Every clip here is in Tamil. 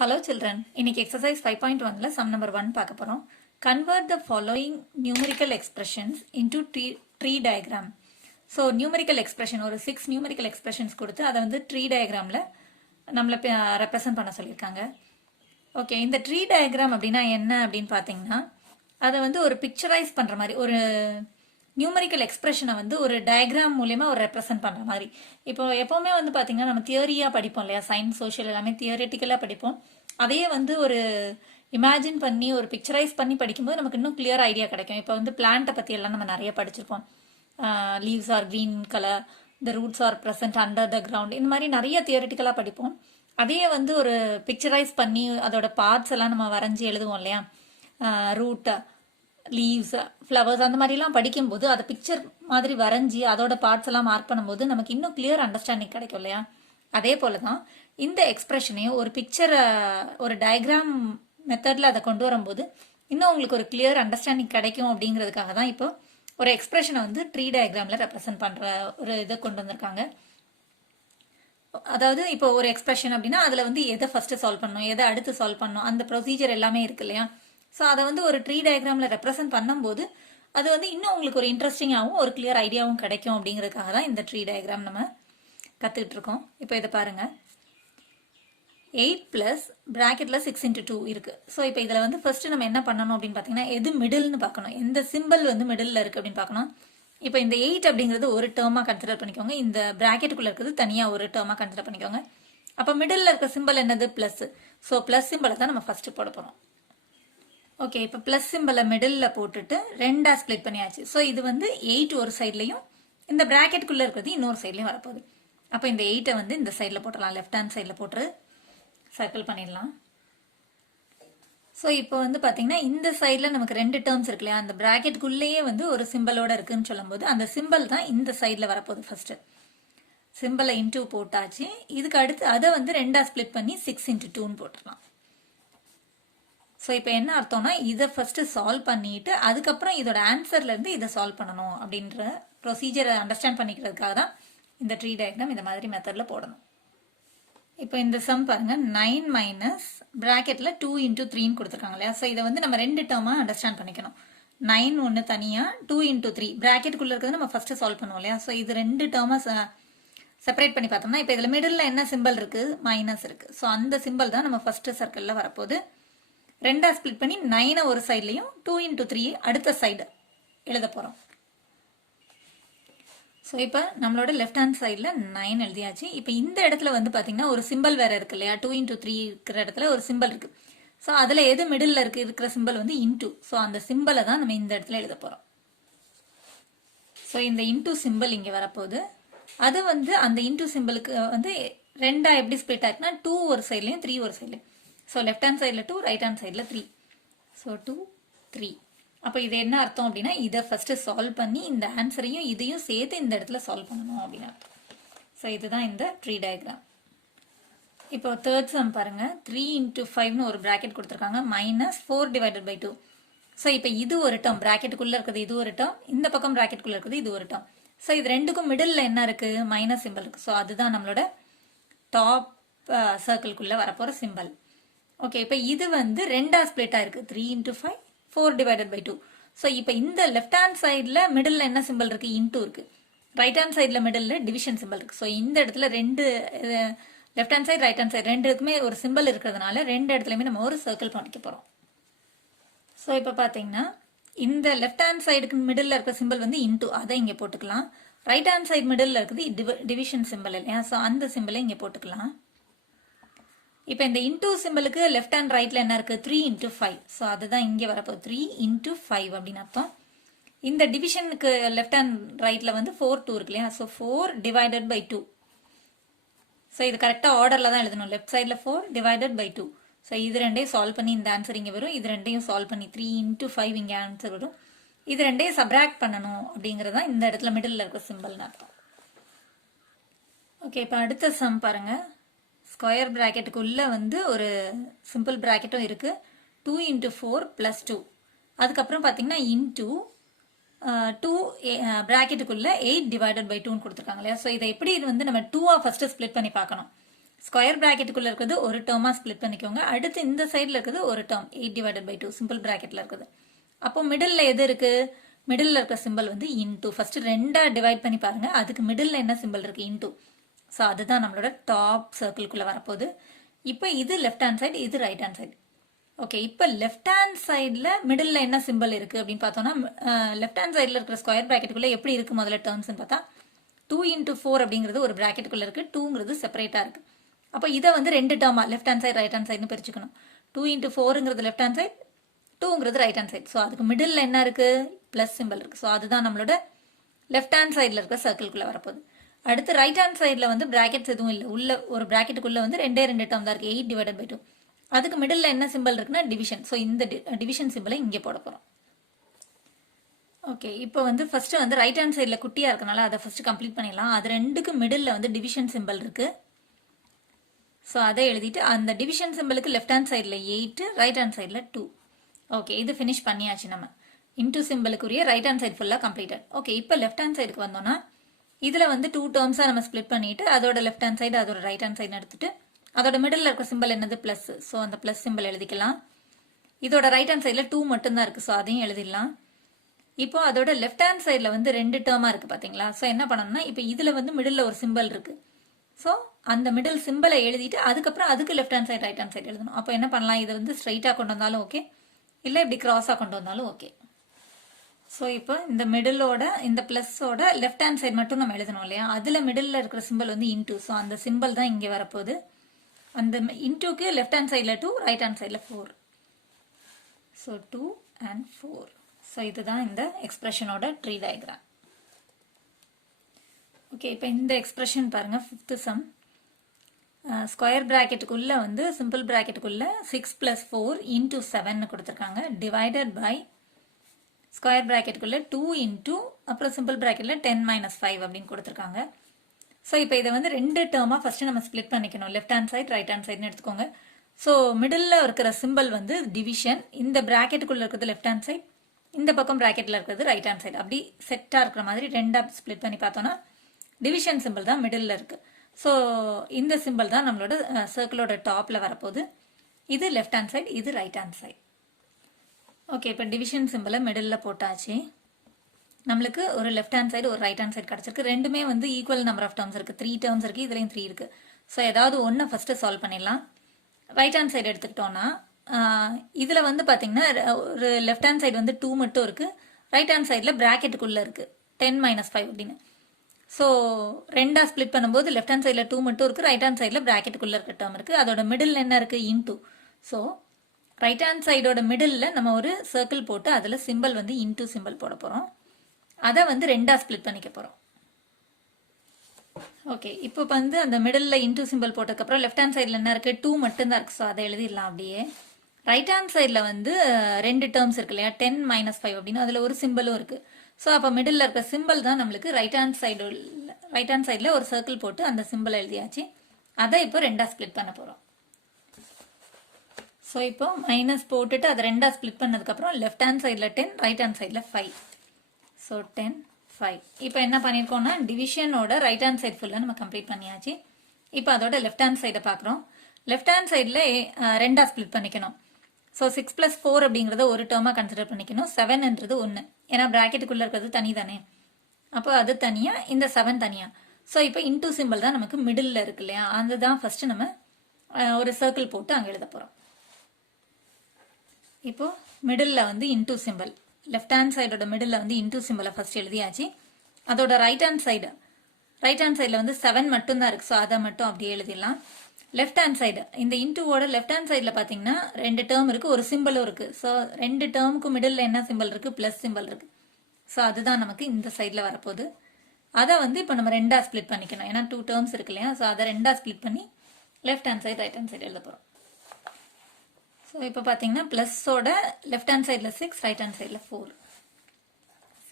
Hello children, இன்னைக்கு exercise 5.1ல sum number 1 பார்க்க போறோம். Convert the following numerical expressions into tree diagram. So numerical expression ஒரு 6 numerical expressions கொடுத்து அதை வந்து tree diagramல நம்மள represent பண்ண சொல்லியிருக்காங்க. ஓகே, இந்த tree diagram அப்படின்னா என்ன அப்படின்னு பார்த்தீங்கன்னா அதை வந்து ஒரு பிக்சரைஸ் பண்ற மாதிரி ஒரு நியூமரிக்கல் எக்ஸ்பிரஷனை வந்து ஒரு டயக்ராம் மூலயமா ஒரு ரெப்ரசென்ட் பண்ற மாதிரி. இப்போ எப்பவுமே வந்து பாத்தீங்கன்னா நம்ம தியரியா படிப்போம் இல்லையா, சயின்ஸ் சோஷியல் எல்லாமே தியரிட்டிக்கலா படிப்போம். அதையே வந்து ஒரு இமேஜின் பண்ணி ஒரு பிக்சரைஸ் பண்ணி படிக்கும்போது நமக்கு இன்னும் கிளியர் ஐடியா கிடைக்கும். இப்போ வந்து பிளான்ட்டை பத்தி எல்லாம் நம்ம நிறைய படிச்சிருப்போம். Leaves are green colour, the roots are present under the ground, இந்த மாதிரி நிறைய தியரிட்டிக்கலா படிப்போம். அதையே வந்து ஒரு பிக்சரைஸ் பண்ணி அதோட பார்ட்ஸ் எல்லாம் நம்ம வரைஞ்சி எழுதுவோம் இல்லையா, ரூட், லீவ்ஸ், ஃப்ளவர்ஸ், அந்த மாதிரிலாம் படிக்கும்போது அதை பிக்சர் மாதிரி வரைஞ்சி அதோட பார்ட்ஸ் எல்லாம் மார்க் பண்ணும்போது நமக்கு இன்னும் கிளியர் அண்டர்ஸ்டாண்டிங் கிடைக்கும் இல்லையா. அதே போல தான் இந்த எக்ஸ்பிரஷனையும் ஒரு பிக்சர் ஒரு டயக்ராம் மெத்தட்ல அதை கொண்டு வரும்போது இன்னும் உங்களுக்கு ஒரு கிளியர் அண்டர்ஸ்டாண்டிங் கிடைக்கும் அப்படிங்கிறதுக்காக தான் இப்போ ஒரு எக்ஸ்பிரஷனை வந்து ட்ரீ டயக்ராம்ல ரெப்ரசென்ட் பண்ற ஒரு இதை கொண்டு வந்திருக்காங்க. அதாவது இப்போ ஒரு எக்ஸ்பிரஷன் அப்படின்னா அதுல வந்து எதை ஃபர்ஸ்ட் சால்வ் பண்ணணும், எதை அடுத்து சால்வ் பண்ணணும், அந்த ப்ரொசீஜர் எல்லாமே இருக்கு இல்லையா. ஸோ அதை வந்து ஒரு ட்ரீ டயக்ராம்ல ரெப்ரசென்ட் பண்ணும்போது அது வந்து இன்னும் உங்களுக்கு ஒரு இன்ட்ரெஸ்டிங்காகவும் ஒரு கிளியர் ஐடியாவும் கிடைக்கும் அப்படிங்கிறதுக்காக தான் இந்த ட்ரீ டயக்ராம் நம்ம கற்றுக்கிட்டு இருக்கோம். இப்போ இதை பாருங்க, 8 பிளஸ் பிராக்கெட்ல 6 into 2 இருக்கு. ஸோ இப்போ இதில் வந்து ஃபர்ஸ்ட் நம்ம என்ன பண்ணணும் அப்படின்னு பார்த்தீங்கன்னா எது மிடில்னு பார்க்கணும், எந்த சிம்பிள் வந்து மிடில் இருக்கு அப்படின்னு பார்க்கணும். இப்போ இந்த 8 அப்படிங்கிறது ஒரு டேர்மா கன்சிடர் பண்ணிக்கோங்க, இந்த பிராக்கெட்டுக்குள்ள இருக்கிறது தனியாக ஒரு டேர்மா கன்சிடர் பண்ணிக்கோங்க. அப்போ மிடில் இருக்க சிம்பிள் என்னது, பிளஸ். ஸோ பிளஸ் சிம்பிளை தான் நம்ம ஃபர்ஸ்ட் போட போகிறோம். ஓகே, இப்போ பிளஸ் சிம்பிளை மிடில் போட்டுட்டு ரெண்டா ஸ்பிளிட் பண்ணியாச்சு. ஸோ இது வந்து 8 ஒரு சைட்லையும் இந்த பிராக்கெட்டுக்குள்ள இருக்கிறது இன்னொரு சைட்லையும் வரப்போகுது. அப்போ இந்த 8 வந்து இந்த சைடில் போட்டுடலாம், லெஃப்ட் ஹேண்ட் சைடில் போட்டு சர்க்கிள் பண்ணிடலாம். ஸோ இப்போ வந்து பார்த்தீங்கன்னா இந்த சைடில் நமக்கு ரெண்டு டேர்ம்ஸ் இருக்கு இல்லையா, அந்த பிராக்கெட்டுக்குள்ளேயே வந்து ஒரு சிம்பிளோட இருக்குன்னு சொல்லும்போது அந்த சிம்பிள் தான் இந்த சைடில் வரப்போகுது. ஃபர்ஸ்ட் சிம்பிளை இன்டூ போட்டாச்சு, இதுக்கு அடுத்து அதை வந்து ரெண்டா ஸ்பிளிட் பண்ணி 6 into 2ன்னு போட்டுடலாம். ஸோ இப்போ என்ன அர்த்தம்னா இதை ஃபர்ஸ்ட் சால்வ் பண்ணிட்டு அதுக்கப்புறம் இதோட ஆன்சர்ல இருந்து இதை சால்வ் பண்ணணும் அப்படின்ற ப்ரொசீஜரை அண்டர்ஸ்டாண்ட் பண்ணிக்கிறதுக்காக தான் இந்த ட்ரீ டயக்ராம் இந்த மாதிரி மெத்தட்ல போடணும். இப்போ இந்த சம் பாருங்க, 9 மைனஸ் பிராக்கெட்ல 2 into 3ன்னு கொடுத்துருக்காங்க இல்லையா. ஸோ இதை வந்து நம்ம ரெண்டு டேர்மா அண்டர்ஸ்டாண்ட் பண்ணிக்கணும். 9 ஒன்று தனியா, 2 into 3 பிராக்கெட்டுக்குள்ள இருக்கிறது நம்ம ஃபர்ஸ்ட் சால்வ் பண்ணுவோம் இல்லையா. ஸோ இது ரெண்டு டேர்மா செப்பரேட் பண்ணி பார்த்தோம்னா இப்போ இதில் மிடில் என்ன சிம்பிள் இருக்கு, மைனஸ் இருக்கு. ஸோ அந்த சிம்பிள் தான் நம்ம ஃபர்ஸ்ட் சர்க்கிள்ல வரப்போகுது. ரெண்டா ஸ்பிளிட் பண்ணி 9 ஒரு சைட்லையும் 2 into 3 அடுத்த சைடு எழுத போறோம். ஸோ இப்போ நம்மளோட லெஃப்ட் ஹேண்ட் சைடில் 9 எழுதியாச்சு. இப்போ இந்த இடத்துல வந்து பார்த்தீங்கன்னா ஒரு சிம்பிள் வேற இருக்கு இல்லையா, 2 into 3 இருக்கிற இடத்துல ஒரு சிம்பிள் இருக்கு. ஸோ அதில் எது மிடில் இருக்கிற சிம்பிள் வந்து இன்டூ. ஸோ அந்த சிம்பிளை தான் நம்ம இந்த இடத்துல எழுத போறோம். ஸோ இந்த இன்டூ சிம்பிள் இங்கே வரப்போகுது. அது வந்து அந்த இன்டூ சிம்பிளுக்கு வந்து ரெண்டா எப்படி ஸ்பிளிட் ஆகுதுன்னா 2 ஒரு சைட்லையும் 3 ஒரு சைட்லையும். ஸோ லெஃப்ட் ஹேண்ட் சைடில் 2, ரைட் ஹேண்ட் சைடில் 3. ஸோ 2, 3. அப்போ இது என்ன அர்த்தம் அப்படின்னா இதை ஃபர்ஸ்ட் சால்வ் பண்ணி இந்த ஆன்சரையும் இதையும் சேர்த்து இந்த இடத்துல சால்வ் பண்ணணும் அப்படின்னு அர்த்தம். ஸோ இதுதான் இந்த ட்ரீ டயக்ராம். இப்போ தேர்ட் சம் பாருங்க, 3 into 5ன்னு ஒரு பிராக்கெட் கொடுத்துருக்காங்க, மைனஸ் 4 divided by 2. ஸோ இப்போ இது ஒரு டேர்ம், பிராக்கெட்டுக்குள்ள இருக்குது இது ஒரு டேர்ம், இந்த பக்கம் பிராக்கெட்டுக்குள்ள இருக்குது இது ஒரு டேர்ம். ஸோ இது ரெண்டுக்கும் மிடில் என்ன இருக்கு, மைனஸ் சிம்பிள் இருக்கு. ஸோ அதுதான் நம்மளோட டாப் சர்க்கிள்குள்ள வரப்போற சிம்பிள். ஓகே, இப்போ இது வந்து ரெண்டா ஸ்பிளிட் ஆயிருக்கு, 3 into 5, 4 divided by 2. ஸோ இப்போ இந்த லெஃப்ட் ஹேண்ட் சைடில் மிடில் என்ன சிம்பிள் இருக்கு, இன்டூ இருக்கு. ரைட் ஹேண்ட் சைடில் மிடில் டிவிஷன் சிம்பிள் இருக்கு. ஸோ இந்த இடத்துல ரெண்டு left hand side right hand side ரெண்டுக்குமே ஒரு சிம்பிள் இருக்கிறதுனால ரெண்டு இடத்துலையுமே நம்ம ஒரு சர்க்கிள் பண்ணிக்க போறோம். ஸோ இப்போ பார்த்தீங்கன்னா இந்த லெஃப்ட் ஹேண்ட் சைடுக்கு மிடில் இருக்க சிம்பிள் வந்து இன்டூ, அதை இங்கே போட்டுக்கலாம். ரைட் ஹேண்ட் சைடு மிடில் இருக்குது டிவிஷன் சிம்பிள் இல்லையா, ஸோ அந்த சிம்பிளை இங்கே போட்டுக்கலாம். இப்போ இந்த இன்டூ சிம்பிளுக்கு லெஃப்ட் ஹேண்ட் ரைட்ல என்ன இருக்கு, 3 into 5. ஸோ அதுதான் இங்கே வரப்போகுது, 3 into 5 அப்படின்னு அர்த்தம். இந்த டிவிஷனுக்கு லெஃப்ட் ஹேண்ட் ரைட்ல வந்து 4, 2 இருக்கு இல்லையா. So 4 divided by 2. ஸோ இது கரெக்டாக ஆர்டர்ல தான் எழுதணும், லெஃப்ட் சைடில் 4 divided by 2. ஸோ இது ரெண்டையும் சால்வ் பண்ணி இந்த ஆன்சர் இங்கே வரும், இது ரெண்டையும் சால்வ் பண்ணி 3 into 5 இங்கே ஆன்சர் வரும். இது ரெண்டையும் சப்ராக்ட் பண்ணணும் அப்படிங்கிறதா இந்த இடத்துல மிடில் இருக்க சிம்பிள்னு அர்த்தம். ஓகே, இப்போ அடுத்த சம் பாருங்க, ஸ்கொயர் பிராக்கெட்டுக்குள்ள வந்து ஒரு சிம்பிள் பிராக்கெட்டும் இருக்கு, 2 into 4 plus 2. அதுக்கப்புறம் பார்த்தீங்கன்னா இன்டூ 2 பிராக்கெட்டுக்குள்ள 8 divided by 2ன்னு கொடுத்துருக்காங்க இல்லையா. ஸோ இதை எப்படி இது வந்து நம்ம 2ஆ ஃபர்ஸ்ட் ஸ்பிளிட் பண்ணி பார்க்கணும். ஸ்கொயர் பிராக்கெட்டுக்குள்ளே இருக்கிறது ஒரு டேர்மாக ஸ்ப்ளிட் பண்ணிக்கோங்க. அடுத்து இந்த சைடில் இருக்கிறது ஒரு டேர்ம் 8/2 சிம்பிள் பிராக்கெட்டில் இருக்குது. அப்போ மிடில் எது இருக்குது? மிடில் இருக்கிற சிம்பிள் வந்து இன்டூ. ஃபர்ஸ்ட் 2 டிவைட் பண்ணி பாருங்க. அதுக்கு மிடில் என்ன சிம்பிள் இருக்கு? இன்டூ. ஸோ அதுதான் நம்மளோட டாப் சர்க்கிள்குள்ளே வரப்போகுது. இப்போ இது லெஃப்ட் ஹேண்ட் சைடு, இது ரைட் ஹேண்ட் சைடு. ஓகே, இப்போ லெஃப்ட் ஹேண்ட் சைடில் மிடில் என்ன சிம்பிள் இருக்குது அப்படின்னு பார்த்தோம்னா, லெஃப்ட் ஹேண்ட் சைடில் இருக்கிற ஸ்கொயர் பிராக்கெட்டுக்குள்ளே எப்படி இருக்குது முதல்ல டேர்ம்ஸ்ன்னு பார்த்தா 2 × 4 அப்படிங்கிறது ஒரு பிராக்கெட்டுக்குள்ளே இருக்குது, 2ங்கிறது செப்பரேட்டாக இருக்குது. அப்போ இதை வந்து 2 டேர்மாக left hand side right hand சைடுன்னு பிரிச்சுக்கணும். 2 × 4ங்கிறது லெஃப்ட் ஹேண்ட் சைடு, 2ங்கிறது ரைட் ஹேண்ட் சைடு. ஸோ அதுக்கு மிடில் என்ன இருக்குது? ப்ளஸ் சிம்பிள் இருக்குது. ஸோ அதுதான் நம்மளோட லெஃப்ட் ஹேண்ட் சைடில் இருக்கிற சர்க்கிள்குள்ளே வரப்போகுது. அடுத்து ரைட் ஹேண்ட் சைடில் வந்து பிராக்கெட்ஸ் எதுவும் இல்லை. உள்ள ஒரு பிராக்கெட்டுக்குள்ளே வந்து 2 டேர்ம் தான் இருக்குது, 8/2. அதுக்கு மிடில் என்ன சிம்பிள் இருக்குன்னா டிவிஷன். ஸோ இந்த டிவிஷன் சிம்பிளை இங்கே போட போகிறோம். ஓகே, இப்போ வந்து ஃபர்ஸ்ட் வந்து ரைட் ஹேண்ட் சைடில் குட்டியாக இருக்கனால அதை ஃபர்ஸ்ட் கம்ப்ளீட் பண்ணிடலாம். அது ரெண்டுக்கு மிடில் வந்து டிவிஷன் சிம்பிள் இருக்குது. ஸோ அதை எழுதிட்டு அந்த டிவிஷன் சிம்பிளுக்கு லெஃப்ட் ஹேண்ட் சைடில் 8, ரைட் ஹேண்ட் சைடில் 2. ஓகே, இது ஃபினிஷ் பண்ணியாச்சு. நம்ம இன்டூ சிம்பிளுக்குரிய ரைட் ஹேண்ட் சைடு ஃபுல்லாக கம்ப்ளீட்டட். ஓகே, இப்போ லெஃப்ட் ஹேண்ட் சைடுக்கு வந்தோம்னா இதில் வந்து 2 டேர்ம்ஸாக நம்ம ஸ்ப்ளிட் பண்ணிட்டு அதோட லெஃப்ட் ஹேண்ட் சைடு அதோட ரைட் ஹேண்ட் சைடு எடுத்துட்டு அதோட மிடில் இருக்க சிம்பிள் என்னது? ப்ளஸ். ஸோ அந்த ப்ளஸ் சிம்பிள் எழுதிக்கலாம். இதோட ரைட் ஹேண்ட் சைடில் 2 மட்டும்தான் இருக்குது. ஸோ அதையும் எழுதிடலாம். இப்போ அதோட லெஃப்ட் ஹேண்ட் சைடில் வந்து 2 டேர்மாக இருக்குது பார்த்தீங்களா? ஸோ என்ன பண்ணணும்னா, இப்போ இதில் வந்து மிடில் ஒரு சிம்பிள் இருக்குது. ஸோ அந்த மிடில் சிம்பிளை எழுதிட்டு அதுக்கப்புறம் அதுக்கு left hand side right hand side எழுதணும். அப்போ என்ன பண்ணலாம்? இதை வந்து ஸ்ட்ரைட்டாக கொண்டு வந்தாலும் ஓகே, இல்லை இப்படி கிராஸாக கொண்டு வந்தாலும் ஓகே. ஸோ இப்போ இந்த மிடிலோட இந்த ப்ளஸோட லெஃப்ட் ஹேண்ட் சைடு மட்டும் நம்ம எழுதணும் இல்லையா? அதில் மிடில் இருக்கிற சிம்பிள் வந்து இன்டூ. ஸோ அந்த சிம்பிள் தான் இங்கே வரப்போகுது. அந்த இன்டூக்கு லெஃப்ட் ஹேண்ட் சைடில் 2, ரைட் ஹேண்ட் சைடில் 4. So 2 and 4. ஸோ இதுதான் இந்த எக்ஸ்பிரஷனோட ட்ரீ டயக்ராம். ஓகே, இப்போ இந்த எக்ஸ்பிரஷன் பாருங்கள். 5th சம் ஸ்கொயர் பிராக்கெட்டுக்குள்ளே வந்து சிம்பிள் பிராக்கெட்டுக்குள்ளே 6 + 4 × 7 கொடுத்துருக்காங்க. டிவைடட் பை ஸ்கொயர் பிராக்கெட்டுக்குள்ளே 2 × அப்புறம் சிம்பிள் பிராக்கெட்டில் 10 - 5 அப்படின்னு கொடுத்துருக்காங்க. ஸோ இப்போ இதை வந்து 2 டேர்மாக ஃபஸ்ட்டு நம்ம ஸ்ப்ளிட் பண்ணிக்கணும். Left hand side right hand சைடுன்னு எடுத்துக்கோங்க. ஸோ மிடில் இருக்கிற சிம்பிள் வந்து டிவிஷன். இந்த பிராக்கெட்டுக்குள்ளே இருக்கிறது லெஃப்ட் ஹேண்ட் சைடு, இந்த பக்கம் பிராக்கெட்டில் இருக்கிறது ரைட் ஹேண்ட் சைடு. அப்படி செட்டாக இருக்கிற மாதிரி 2ஆக ஸ்ப்ளிட் பண்ணி பார்த்தோன்னா டிவிஷன் சிம்பிள் தான் மிடில் இருக்குது. ஸோ இந்த சிம்பிள் தான் நம்மளோட சர்க்கிளோட டாப்பில் வரப்போகுது. இது லெஃப்ட் ஹேண்ட் சைடு, இது ரைட் ஹேண்ட் சைடு. ஓகே, இப்போ டிவிஷன் சிம்பிளை மிடில் போட்டாச்சு. நம்மளுக்கு ஒரு லெஃப்ட் ஹேண்ட் சைடு ஒரு ரைட் ஹேண்ட் சைடு கிடச்சிருக்கு. ரெண்டுமே வந்து ஈக்குவல் நம்பர் ஆஃப் டேர்ம்ஸ் இருக்குது. 3 டேர்ம்ஸ் இருக்குது, இதுலேயும் 3 இருக்குது. ஸோ ஏதாவது ஒன்று ஃபஸ்ட்டு சால்வ் பண்ணிடலாம். ரைட் ஹேண்ட் சைடு எடுத்துக்கிட்டோன்னா இதில் வந்து பார்த்தீங்கன்னா ஒரு லெஃப்ட் ஹேண்ட் சைடு வந்து 2 மட்டும் இருக்குது, ரைட் ஹேண்ட் சைடில் பிராக்கெட்டுக்குள்ளே இருக்குது 10 - 5 அப்படின்னு. ஸோ 2ஆக ஸ்ப்ளிட் பண்ணும்போது லெஃப்ட் ஹேண்ட் சைடில் 2 மட்டும் இருக்குது, ரைட் ஹேண்ட் சைடில் பிராக்கெட்டுக்குள்ளே இருக்க டேர்ம் இருக்குது. அதோட மிடில் என்ன இருக்குது? இன்டூ. ஸோ ரைட் ஹேண்ட் சைடோட மிடில் நம்ம ஒரு சர்க்கிள் போட்டு அதில் சிம்பிள் வந்து இன்டூ சிம்பிள் போட போகிறோம். அதை வந்து 2ஆக ஸ்ப்ளிட் பண்ணிக்க போகிறோம். ஓகே, இப்போ வந்து அந்த மிடில் இன்டூ சிம்பிள் போட்டதுக்கப்புறம் லெஃப்ட் ஹேண்ட் சைடில் என்ன இருக்குது? 2 மட்டும்தான் இருக்குது. ஸோ அதை எழுதிடலாம் அப்படியே. ரைட் ஹேண்ட் சைடில் வந்து 2 டேர்ம்ஸ் இருக்கு இல்லையா? 10 - 5 அப்படின்னு. அதில் ஒரு சிம்பிளும் இருக்குது. ஸோ அப்போ மிடில் இருக்க சிம்பிள் தான் நம்மளுக்கு ரைட் ஹேண்ட் சைடில் ஒரு சர்க்கிள் போட்டு அந்த சிம்பிள் எழுதியாச்சு. அதை இப்போ 2ஆக ஸ்ப்ளிட் பண்ண போகிறோம். ஸோ இப்போ மைனஸ் போட்டுட்டு அதை 2ஆக ஸ்ப்ளிட் பண்ணதுக்கப்புறம் லெஃப்ட் ஹேண்ட் சைடில் 10, ரைட் ஹேண்ட் சைடில் 5. ஸோ 10, 5. இப்போ என்ன பண்ணியிருக்கோம்னா டிவிஷனோட ரைட் ஹேண்ட் சைடு ஃபுல்லாக நம்ம கம்ப்ளீட் பண்ணியாச்சு. இப்போ அதோட லெஃப்ட் ஹேண்ட் சைடை பார்க்குறோம். லெஃப்ட் ஹேண்ட் சைடில் 2ஆக ஸ்ப்ளிட் பண்ணிக்கணும். ஸோ 6 + 4 அப்படிங்கிறத ஒரு டேர்மாக கன்சிடர் பண்ணிக்கணும். 7ன்றது 1, ஏன்னா பிராக்கெட்டுக்குள்ளே இருக்கிறது தனி தானே. அப்போ அது தனியாக, இந்த 7 தனியாக. ஸோ இப்போ இன்டூ சிம்பிள் தான் நமக்கு மிடில் இருக்கு இல்லையா? அதுதான் ஃபஸ்ட்டு நம்ம ஒரு சர்க்கிள் போட்டு அங்கே எழுத போகிறோம். இப்போ மிடில் வந்து இன்டூ சிம்பிள், லெஃப்ட் ஹேண்ட் சைடோட மிடில் வந்து இன்டூ சிம்பிளை ஃபர்ஸ்ட் எழுதியாச்சு. அதோட ரைட் ஹேண்ட் சைடில் வந்து 7 மட்டும்தான் இருக்குது. ஸோ அதை மட்டும் அப்படியே எழுதிடலாம். லெஃப்ட் ஹேண்ட் சைடு இந்த இன்டூவோட லெஃப்ட் ஹேண்ட் சைடில் பார்த்தீங்கன்னா 2 டேர்ம் இருக்குது, ஒரு சிம்பிளும் இருக்குது. ஸோ 2 டேர்முக்கு மிடில் என்ன சிம்பிள் இருக்குது? ப்ளஸ் சிம்பிள் இருக்குது. ஸோ அதுதான் நமக்கு இந்த சைடில் வரப்போகுது. அதை வந்து இப்போ நம்ம 2ஆக ஸ்ப்ளிட் பண்ணிக்கணும், ஏன்னா 2 டேர்ம்ஸ் இருக்கு இல்லையா? ஸோ அதை 2ஆக ஸ்ப்ளிட் பண்ணி left hand side right hand side எழுத போகிறோம். ஸோ இப்போ பார்த்தீங்கன்னா ப்ளஸ்ஸோட லெஃப்ட் ஹேண்ட் சைடில் 6, ரைட் ஹேண்ட் சைடில் 4.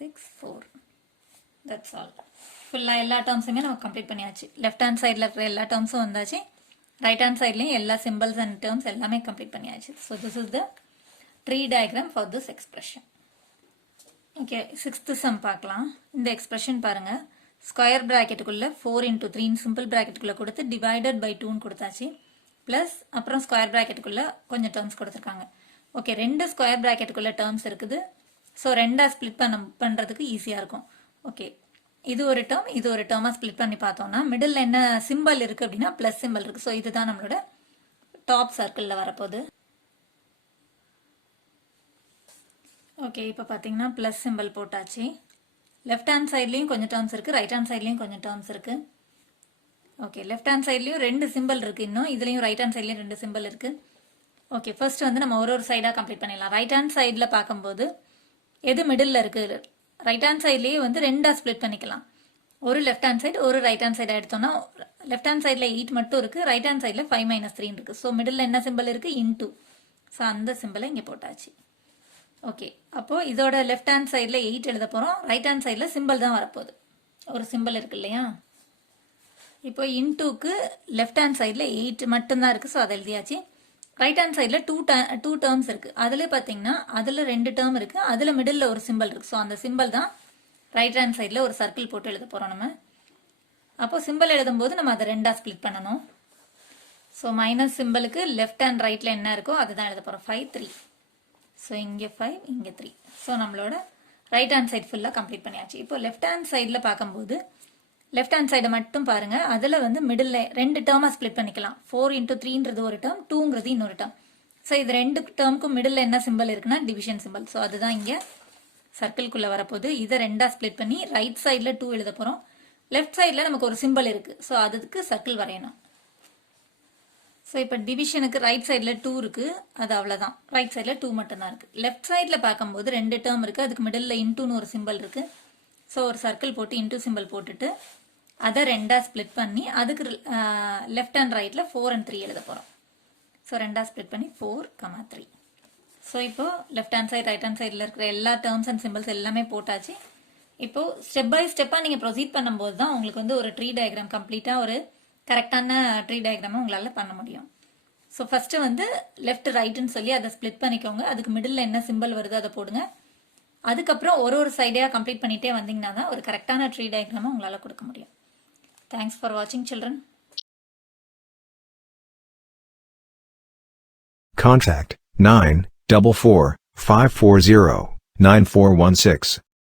6, 4. That's all. ஃபுல்லாக எல்லா டேர்ம்ஸுமே நம்ம கம்ப்ளீட் பண்ணியாச்சு. லெஃப்ட் ஹேண்ட் சைடில் இருக்கிற எல்லா டேர்ம்ஸும் வந்தாச்சு. ரைட் ஹேண்ட் சைட்லேயும் எல்லா சிம்பிள்ஸ் அண்ட் டேர்ம்ஸ் எல்லாமே கம்ப்ளீட் பண்ணியாச்சு. So this is the tree diagram for this expression. Okay, 6th sum பார்க்கலாம். இந்த எக்ஸ்பிரஷன் பாருங்கள். ஸ்கொயர் ப்ராக்கெட்டுக்குள்ளே 4 into 3 சிம்பிள் ப்ராக்கெட்டுக்குள்ளே கொடுத்து டிவைடட் பை 2ன்னு கொடுத்தாச்சு. ப்ளஸ் அப்புறம் ஸ்கொயர் ப்ராக்கெட்டுக்குள்ளே கொஞ்சம் டேர்ம்ஸ் கொடுத்துருக்காங்க. ஓகே, 2 ஸ்கொயர் ப்ராக்கெட்டுக்குள்ளே டேர்ம்ஸ் இருக்குது. ஸோ 2ஆக ஸ்ப்ளிட் பண்ணுறதுக்கு ஈஸியாக இருக்கும். ஓகே, இது ஒரு டேர்ம், இது ஒரு டேர்மாக ஸ்ப்ளிட் பண்ணி பார்த்தோம்னா மிடில் என்ன சிம்பிள் இருக்குது அப்படின்னா ப்ளஸ் சிம்பிள் இருக்குது. ஸோ இதுதான் நம்மளோட டாப் சர்க்கிளில் வரப்போகுது. ஓகே, இப்போ பார்த்தீங்கன்னா ப்ளஸ் சிம்பிள் போட்டாச்சு. லெஃப்ட் ஹேண்ட் சைட்லேயும் கொஞ்சம் டேர்ம்ஸ் இருக்குது, ரைட் ஹேண்ட் சைட்லேயும் கொஞ்சம் டேர்ம்ஸ் இருக்குது. ஓகே, லெஃப்ட் ஹேண்ட் சைட்லேயும் 2 சிம்பிள் இருக்குது, இன்னும் இதுலேயும் ரைட் ஹேண்ட் சைட்லேயும் 2 சிம்பிள் இருக்குது. ஓகே, ஃபர்ஸ்ட் வந்து நம்ம ஒரு சைடாக கம்ப்ளீட் பண்ணிடலாம். ரைட் ஹேண்ட் சைடில் பார்க்கும்போது எது மிடில் இருக்குது, ரைட் ஹேண்ட் சைட்லேயே வந்து 2ஆக ஸ்ப்ளிட் பண்ணிக்கலாம். ஒரு லெஃப்ட் ஹேண்ட் சைடு ஒரு ரைட் ஹேண்ட் சைடாக எடுத்தோம்னா லெஃப்ட் ஹேண்ட் சைடில் 8 மட்டும் இருக்குது, ரைட் ஹேண்ட் சைடில் 5 - 3 இருக்குது. ஸோ மிடில் என்ன சிம்பிள் இருக்குது, இன்டூ. ஸோ அந்த சிம்பிளை இங்கே போட்டாச்சு. ஓகே, அப்போது இதோட லெஃப்ட் ஹேண்ட் சைடில் 8 எழுத போகிறோம், ரைட் ஹேண்ட் சைடில் சிம்பிள் தான் வரப்போகுது, ஒரு சிம்பிள் இருக்கு இல்லையா. இப்போ இன்டூக்கு லெஃப்ட் ஹேண்ட் சைடில் 8 மட்டும்தான் இருக்குது. ஸோ அதை எழுதியாச்சு. ரைட் ஹேண்ட் சைடில் டூ டேர்ம்ஸ் இருக்குது. அதில் பார்த்தீங்கன்னா அதில் 2 டேர்ம் இருக்குது, அதில் மிடில் ஒரு சிம்பிள் இருக்குது. ஸோ அந்த சிம்பிள் தான் ரைட் ஹேண்ட் சைடில் ஒரு சர்க்கிள் போட்டு எழுத போகிறோம் நம்ம. அப்போ சிம்பிள் எழுதும்போது நம்ம அதை 2ஆக ஸ்ப்ளிட் பண்ணணும். ஸோ மைனஸ் சிம்பிளுக்கு லெஃப்ட் ஹேண்ட் ரைட்டில் என்ன இருக்கோ அதுதான் எழுத போகிறோம். 5 3. ஸோ இங்கே 5 இங்கே 3. ஸோ நம்மளோட ரைட் ஹேண்ட் சைட் ஃபுல்லாக கம்ப்ளீட் பண்ணியாச்சு. இப்போ லெஃப்ட் ஹேண்ட் சைடில் பார்க்கும்போது லெஃப்ட் ஹேண்ட் சைடை மட்டும் பாருங்கள், அதில் வந்து மிடில் 2 டேர்மாக ஸ்ப்ளிட் பண்ணிக்கலாம். 4 into 3ன்றது ஒரு டேர்ம், 2ங்கிறது இன்னொரு டேர்ம். ஸோ இது 2 டேர்முக்கும் மிடில் என்ன சிம்பிள் இருக்குன்னா டிவிஷன் சிம்பிள். ஸோ அதுதான் இங்கே சர்க்கிள்குள்ளே வரப்போகுது. இதை 2ஆக ஸ்ப்ளிட் பண்ணி ரைட் சைடில் 2 எழுத போகிறோம். லெஃப்ட் சைடில் நமக்கு ஒரு சிம்பிள் இருக்குது. ஸோ அதுக்கு சர்க்கிள் வரையணும். ஸோ இப்போ டிவிஷனுக்கு ரைட் சைடில் 2 இருக்குது, அது அவ்வளோதான். ரைட் சைடில் 2 மட்டும்தான் இருக்குது. லெஃப்ட் சைடில் பார்க்கும்போது 2 டேர்ம் இருக்குது, அதுக்கு மிடில் இன்டூன்னு ஒரு சிம்பிள் இருக்குது. ஸோ ஒரு சர்க்கிள் போட்டு இன்டூ சிம்பிள் போட்டுட்டு அதை 2ஆக ஸ்ப்ளிட் பண்ணி அதுக்கு லெஃப்ட் அண்ட் ரைட்டில் 4 and 3 எழுத போகிறோம். ஸோ 2ஆக ஸ்ப்ளிட் பண்ணி 4, 3. ஸோ இப்போது left hand side right hand சைடில் இருக்கிற எல்லா டேர்ம்ஸ் அண்ட் சிம்பிள்ஸ் எல்லாமே போட்டாச்சு. இப்போது ஸ்டெப் பை ஸ்டெப்பாக நீங்கள் ப்ரொசீட் பண்ணும்போது தான் உங்களுக்கு வந்து ஒரு ட்ரீ டயக்ராம் கம்ப்ளீட்டாக ஒரு கரெக்டான ட்ரீ டயக்ராமை உங்களால் பண்ண முடியும். ஸோ ஃபஸ்ட்டு வந்து லெஃப்ட் ரைட்டுன்னு சொல்லி அதை ஸ்ப்ளிட் பண்ணிக்கோங்க. அதுக்கு மிடில் என்ன சிம்பிள் வருதோ அதை போடுங்க. அதுக்கப்புறம் ஒரு சைடாக கம்ப்ளீட் பண்ணிகிட்டே வந்தீங்கன்னா தான் ஒரு கரெக்டான ட்ரீ டயக்ராமை உங்களால் கொடுக்க முடியும். Thanks for watching, children. Contact 944 540 9416.